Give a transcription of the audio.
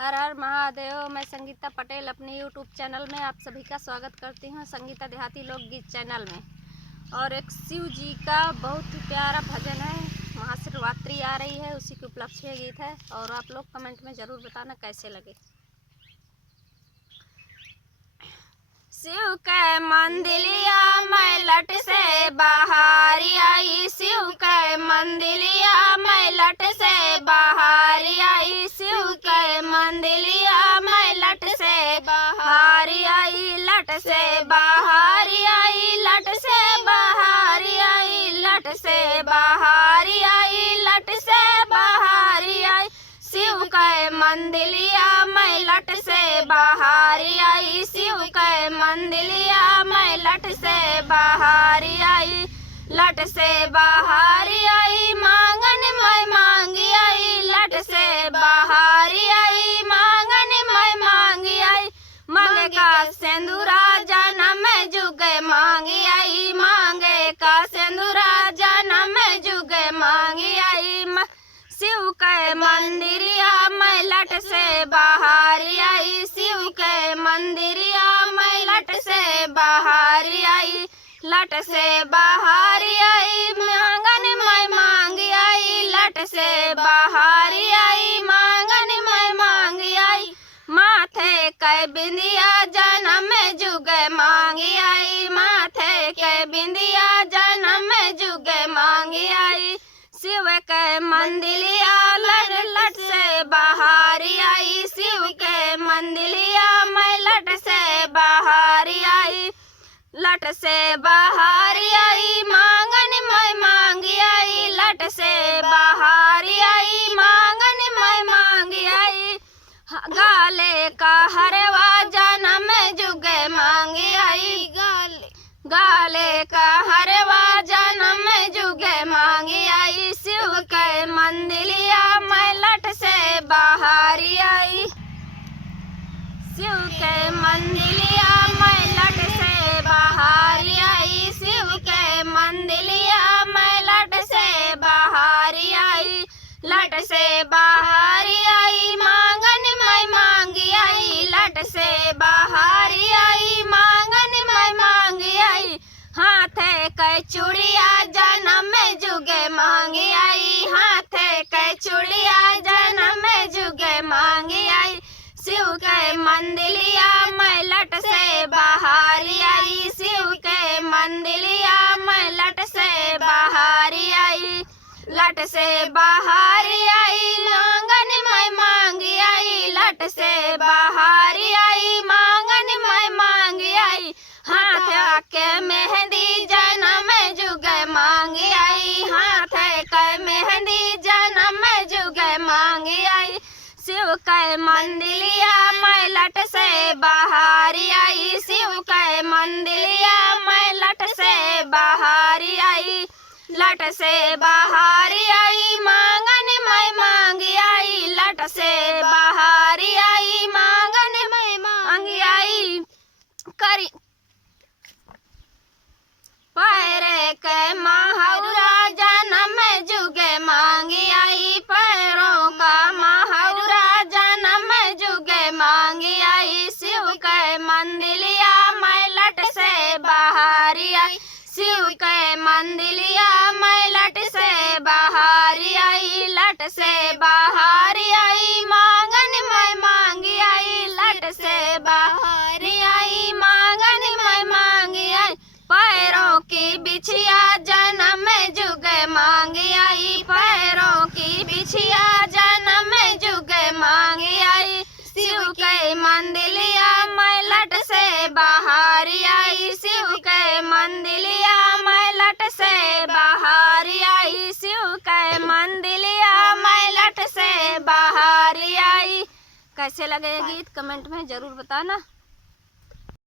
हर हर महादेव। मैं संगीता पटेल अपने YouTube channel में आप सभी का स्वागत करती हूँ, संगीता देहाती लोकगीत चैनल में। और एक शिव जी का बहुत ही प्यारा भजन है, महाशिवरात्रि आ रही है, उसी के उपलक्ष्य गीत है। और आप लोग कमेंट में ज़रूर बताना कैसे लगे। शिव के मंदिलिया मैं लट से बाहर आई, शिव के मंदिलिया मैं लट से बाहर आई, शिव के मंदिलिया मैं लट से बाहर आई, लट से बाहर आई, लट से बाहर आई, लट से बाहर आई, लट से बाहर आई, शिव के मंदिलिया मैं लट से बाहर आई, शिव के मंदिलिया मैं लट से बाहर आई, लट से बाहर आई, मांगन मैं मांगी आई, लट से बाहर आई, मांगन मैं मांगी आई, मांगे का सिंदूरा जन्म जुगे मांगी आई, मांगे का सिंदूरा जन्म जुगे मांगी आई, शिव के मंदिरिया मैं लट से बाहर आई, शिव के मंदिरिया मैं लट से बाहर आई, लट से बाहर आई, मांगन मैं मांगी आई, लट से बाहर आई, मांगन मैं मांगी आई, माथे के बिंदिया जन्म जुगे मांगी आई, माथे के बिंदिया जन्म जुगे मांगी आई, शिव के मंदिलिया लट से बाहर आई, शिव के मंदिलिया मैं लट से बाहर आई, लट से बाहर आई, मांगन मैं मांगी आई, लट से बाहर आई, मांगन मैं मांगी आई, गाले का हरवा जन्म जुगे मांगी आई, गाले का हरवा जन्म जुगे मांगी आई, शिव के मंदिलिया मैं लट से बाहर आई, शिव के मंदिलिया मैं लट से बाहर आई, शिव के मंदिलिया मैं लट से बाहर आई, लट से बाहर आई, मांगन मैं मांगी आई, लट से बाहर आई, मांगन मैं मांगी आई, हाथे के चूड़िया जन्म जुगे मांगी आई, हाथे के चूड़िया जन्म जुगे मांगी आई, शिव के मंदिलिया मैं लट से बाहर आई, शिव के मंदिलिया मैं लट से बाहर आई, लट से बाहर आई, मांगन मैं मांगी आई, लट से बाहर आई, मांगन मैं मांगी आई, हाथ के मेहंदी जन्म जुगे मांगी आई, हाथ के मेहंदी जन्म जुगे मांगी आई, शिव के मंदिलिया मैं लट से बाहर आई, शिव के मंदिलिया मैं लट से बाहर आई, लट से बाहर आई, मांगन मैं मांगी आई, लट से बाहर आई, मांगन मैं मांगी आई, करी पैरे के महावरा जन्म जुगे मांगी आई, पैरों का महावरा जन्म जुगे मांगी आई, शिव के मंदिलिया मैं लट से बाहर आई, शिव के मंदिलिया मैं लट से बाहर आई, लट से बाहर आई, मांगन मैं मांगी आई, लट से बाहर आई, मांगन मैं मांगी आई, पैरों की बिछिया जन्म जुगे मांगी आई, पैरों की बिछिया जन्म जुगे मांगी आई, शिव के मंदिलिया मैं लट से बाहर आई, शिव के मंदिलिया मैं लट से बाहर आई, शिव के मंदिलिया मैं लट से बाहर आई। कैसे लगे गीत कमेंट में ज़रूर बताना।